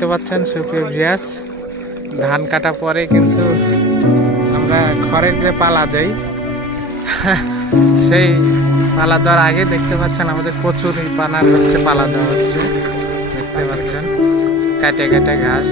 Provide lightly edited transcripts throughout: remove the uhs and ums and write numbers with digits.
দেখতে পাচ্ছেন সুপ্রিয় ভিউয়ার্স, ধান কাটা পরে কিন্তু আমরা খড়ের যে পালা দেই সেই পালা দেওয়ার আগে দেখতে পাচ্ছেন আমাদের কচুরি পানার হচ্ছে পালা দেওয়া হচ্ছে। দেখতে পাচ্ছেন কাটে কাটে ঘাস।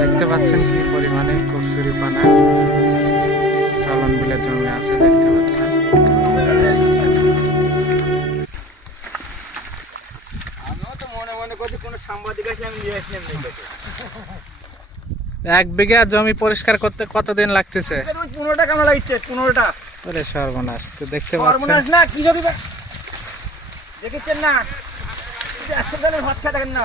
দেখতে পাচ্ছেন কি পরিমাণে কচুরি পানা চলন বিলে জমে আছে। দেখতে পাচ্ছেন এক বিঘা জমি পরিষ্কার করতে কতদিন লাগতেছে? 15টা কামড়া লাগছে, 15টা। ওরে সর্বনাশ! তো দেখতে পাচ্ছেন না কি যদি দেখেছেন না, 100 জনের ভাত খেয়ে দেখেন না।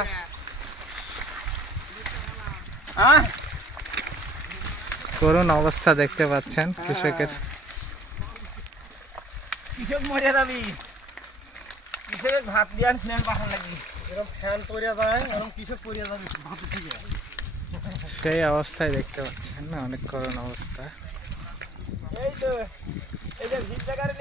করুণ অবস্থা দেখতে পাচ্ছেন কৃষকের। কৃষক মরে যাবি, কৃষকের ভাত দিয়ে ফ্যান পাঠান লাগি, এরকম ফ্যান পড়ে যায়, এরকম কৃষক পড়ে যাবে ভাত থেকে। সেই অবস্থায় দেখতে পাচ্ছেন না, অনেক করুণ অবস্থা। এই তো এই যে ভিড় জায়গার